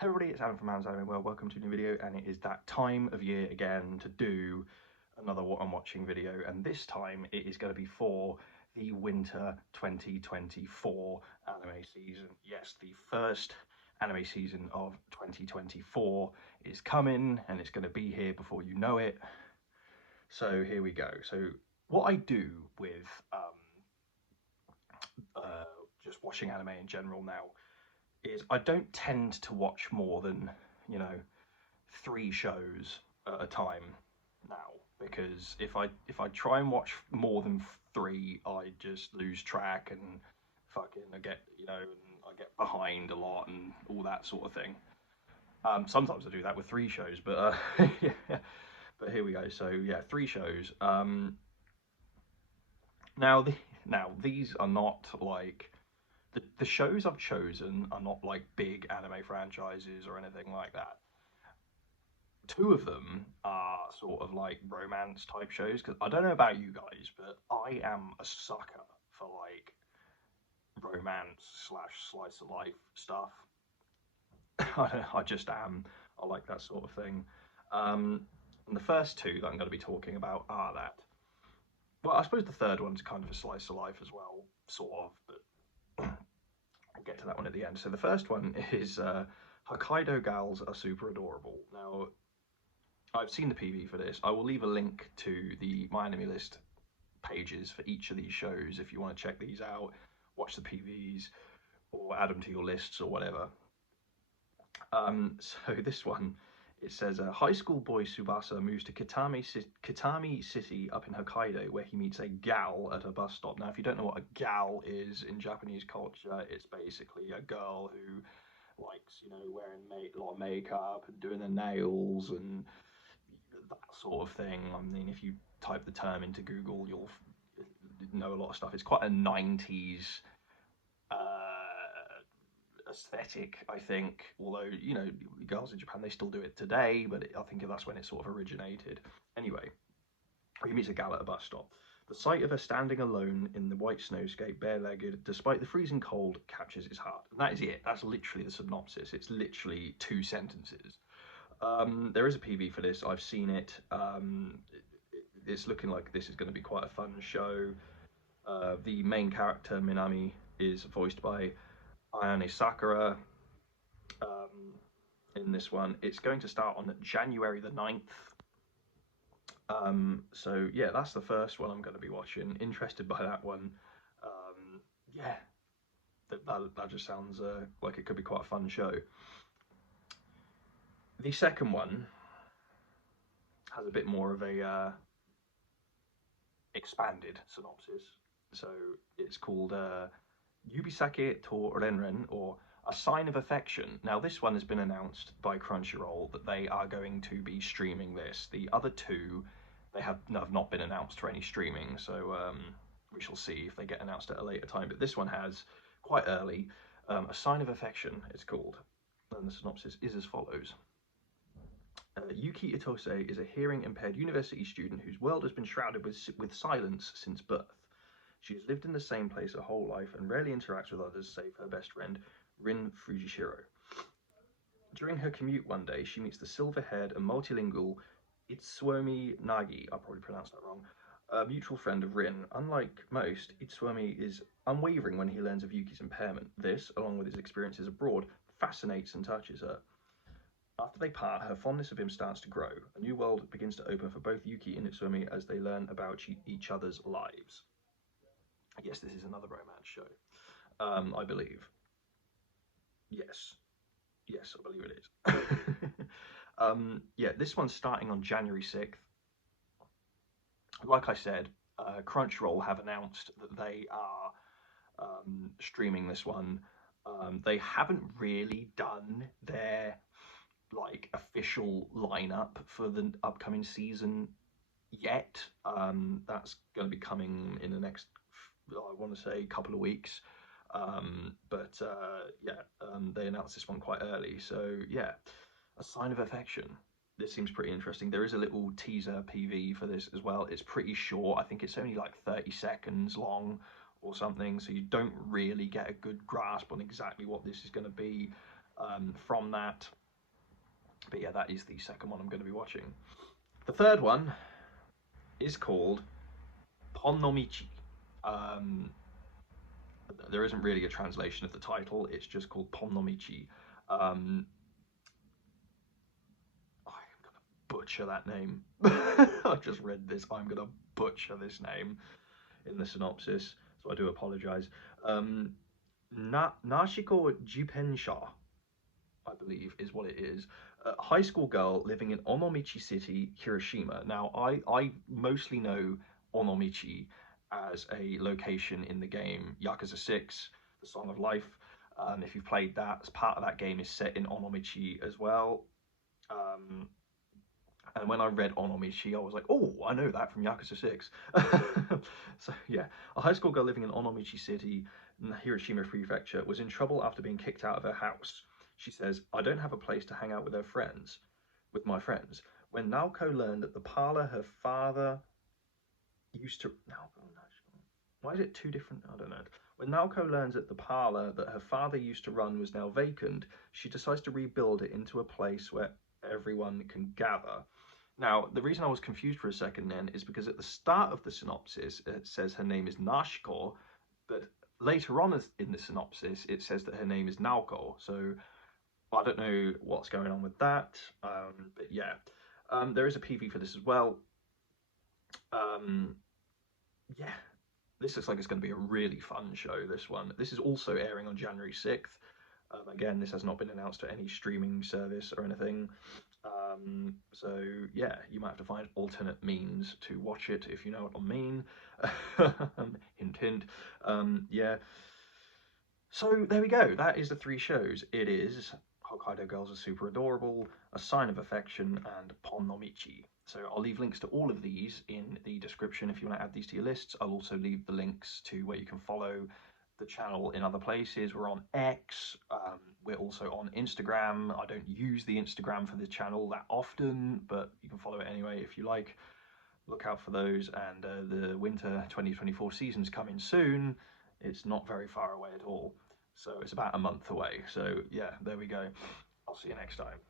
Hey everybody, it's Adam from Adam's Anime World. Welcome to a new video, and it is that time of year again to do another What I'm Watching video, and this time it is going to be for the winter 2024 anime season. Yes, the first anime season of 2024 is coming, and it's going to be here before you know it. So here we go. So what I do with just watching anime in general now is I don't tend to watch more than, you know, 3 shows at a time now, because if I try and watch more than 3, I just lose track and fucking I get, and I get behind a lot and all that sort of thing. Sometimes I do that with 3 shows, but yeah. But here we go. So yeah, 3 shows. Now now these are not like the shows I've chosen are not like big anime franchises or anything like that. 2 of them are sort of like romance type shows, because I don't know about you guys, but I am a sucker for like romance slash slice of life stuff. I just am. I like that sort of thing. And the first 2 that I'm going to be talking about are that. Well, I suppose the third one's kind of a slice of life as well, sort of, but I'll get to that one at the end. So the first one is Hokkaido Gals Are Super Adorable. Now, I've seen the PV for this. I will leave a link to the My Anime List pages for each of these shows if you want to check these out, watch the PVs, or add them to your lists or whatever. So this one, it says high school boy Subasa moves to Kitami City up in Hokkaido, where he meets a gal at a bus stop. Now, if you don't know what a gal is in Japanese culture, it's basically a girl who likes, wearing a lot of makeup and doing their nails and that sort of thing. I mean, if you type the term into Google, you'll know a lot of stuff. It's quite a 90s aesthetic, I think. Although, girls in Japan, they still do it today, but I think that's when it sort of originated. Anyway, he meets a gal at a bus stop. The sight of her standing alone in the white snowscape, bare-legged, despite the freezing cold, captures his heart. And that is it. That's literally the synopsis. It's literally 2 sentences. There is a PV for this. I've seen it. It's looking like this is going to be quite a fun show. The main character, Minami, is voiced by Ayane Sakura. In this one, it's going to start on January the 9th. So yeah, that's the first one I'm going to be watching. Interested by that one. Yeah, that just sounds like it could be quite a fun show. The second one has a bit more of a expanded synopsis. So it's called Yubisake to Renren, or A Sign of Affection. Now, this one has been announced by Crunchyroll that they are going to be streaming this. The other 2, they have not been announced for any streaming, so we shall see if they get announced at a later time. But this one has, quite early, A Sign of Affection, it's called. And the synopsis is as follows. Yuki Itose is a hearing-impaired university student whose world has been shrouded with silence since birth. She has lived in the same place her whole life and rarely interacts with others save her best friend, Rin Fujishiro. During her commute one day, she meets the silver-haired and multilingual Itsuomi Nagi, I probably pronounced that wrong, a mutual friend of Rin. Unlike most, Itsuomi is unwavering when he learns of Yuki's impairment. This, along with his experiences abroad, fascinates and touches her. After they part, her fondness of him starts to grow. A new world begins to open for both Yuki and Itsuomi as they learn about each other's lives. I guess this is another romance show, I believe. Yes. Yes, I believe it is. Yeah, this one's starting on January 6th. Like I said, Crunchyroll have announced that they are streaming this one. They haven't really done their like official lineup for the upcoming season yet. That's going to be coming in the next, I want to say, couple of weeks. But yeah, they announced this one quite early. So yeah, A Sign of Affection. This seems pretty interesting. There is a little teaser PV for this as well. It's pretty short. I think it's only like 30 seconds long or something. So you don't really get a good grasp on exactly what this is going to be. from that. But yeah, that is the second one I'm going to be watching. The third one is called Ponnomichi. Um, there isn't really a translation of the title. It's just called Ponnomichi. I'm gonna butcher that name. I've just read this. I'm gonna butcher this name in the synopsis, so I do apologize. Nashiko Jupensha, I believe, is what it is. A high school girl living in Onomichi City, Hiroshima. Now, I mostly know Onomichi as a location in the game Yakuza 6, The Song of Life. If you've played that, as part of that game is set in Onomichi as well. And when I read Onomichi, I was like, oh, I know that from Yakuza 6. So, yeah, a high school girl living in Onomichi City, in Hiroshima Prefecture, was in trouble after being kicked out of her house. She says, I don't have a place to hang out with my friends. When Naoko learned that the parlor her father used to... Why is it two different... I don't know. When Naoko learns that the parlor that her father used to run was now vacant, she decides to rebuild it into a place where everyone can gather. Now, the reason I was confused for a second then is because at the start of the synopsis, it says her name is Nashiko, but later on in the synopsis, it says that her name is Naoko. So I don't know what's going on with that. But yeah, there is a PV for this as well. Yeah, this looks like it's going to be a really fun show, this one. This is also airing on January 6th. Again, this has not been announced to any streaming service or anything. So yeah, you might have to find alternate means to watch it if you know what I mean. Hint, hint. Yeah. So there we go. That is the three shows. It is Hokkaido Girls Are Super Adorable, A Sign of Affection, and Ponnomichi. So I'll leave links to all of these in the description if you want to add these to your lists. I'll also leave the links to where you can follow the channel in other places. We're on X. We're also on Instagram. I don't use the Instagram for the channel that often, but you can follow it anyway if you like. Look out for those. And the winter 2024 season's coming soon. It's not very far away at all. So it's about a month away. So yeah, there we go. I'll see you next time.